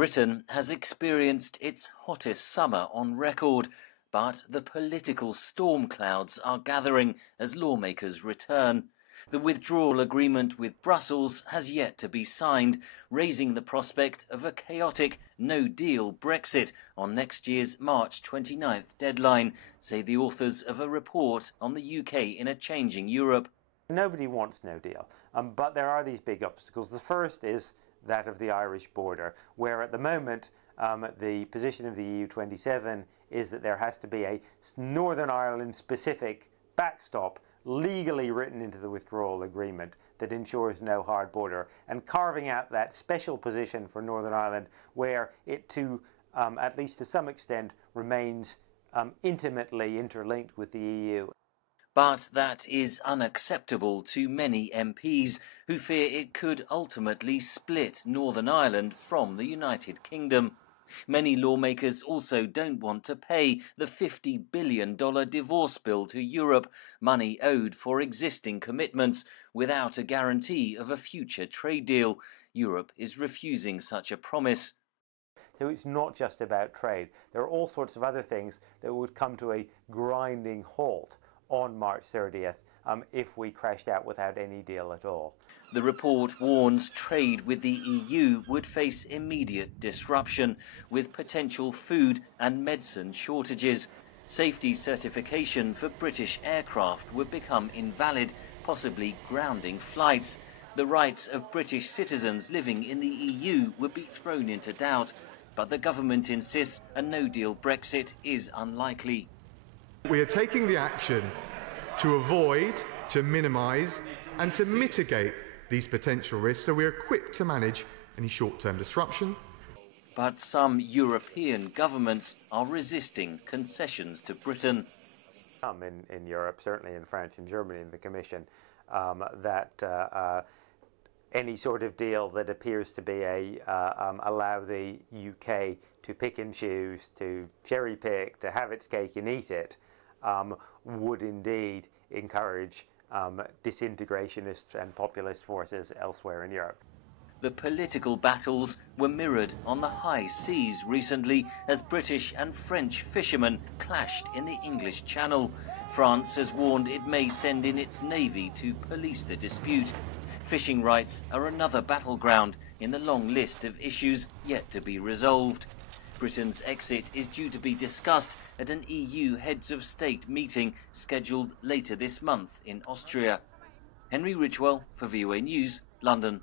Britain has experienced its hottest summer on record, but the political storm clouds are gathering as lawmakers return. The withdrawal agreement with Brussels has yet to be signed, raising the prospect of a chaotic no-deal Brexit on next year's March 29th deadline, say the authors of a report on the UK in a changing Europe. Nobody wants no deal, but there are these big obstacles. The first is that of the Irish border, where at the moment the position of the EU27 is that there has to be a Northern Ireland specific backstop legally written into the withdrawal agreement that ensures no hard border, and carving out that special position for Northern Ireland where it at least to some extent remains intimately interlinked with the EU. But that is unacceptable to many MPs who fear it could ultimately split Northern Ireland from the United Kingdom. Many lawmakers also don't want to pay the $50 billion divorce bill to Europe, money owed for existing commitments, without a guarantee of a future trade deal. Europe is refusing such a promise. So it's not just about trade. There are all sorts of other things that would come to a grinding halt on March 30th if we crashed out without any deal at all. The report warns trade with the EU would face immediate disruption, with potential food and medicine shortages. Safety certification for British aircraft would become invalid, possibly grounding flights. The rights of British citizens living in the EU would be thrown into doubt, but the government insists a no-deal Brexit is unlikely. We are taking the action to avoid, to minimise and to mitigate these potential risks, so we are equipped to manage any short-term disruption. But some European governments are resisting concessions to Britain. In Europe, certainly in France and Germany, in the Commission, that any sort of deal that appears to be allow the UK to pick and choose, to cherry pick, to have its cake and eat it, would indeed encourage disintegrationist and populist forces elsewhere in Europe. The political battles were mirrored on the high seas recently as British and French fishermen clashed in the English Channel. France has warned it may send in its navy to police the dispute. Fishing rights are another battleground in the long list of issues yet to be resolved. Britain's exit is due to be discussed at an EU Heads of State meeting scheduled later this month in Austria. Henry Ridgewell for VOA News, London.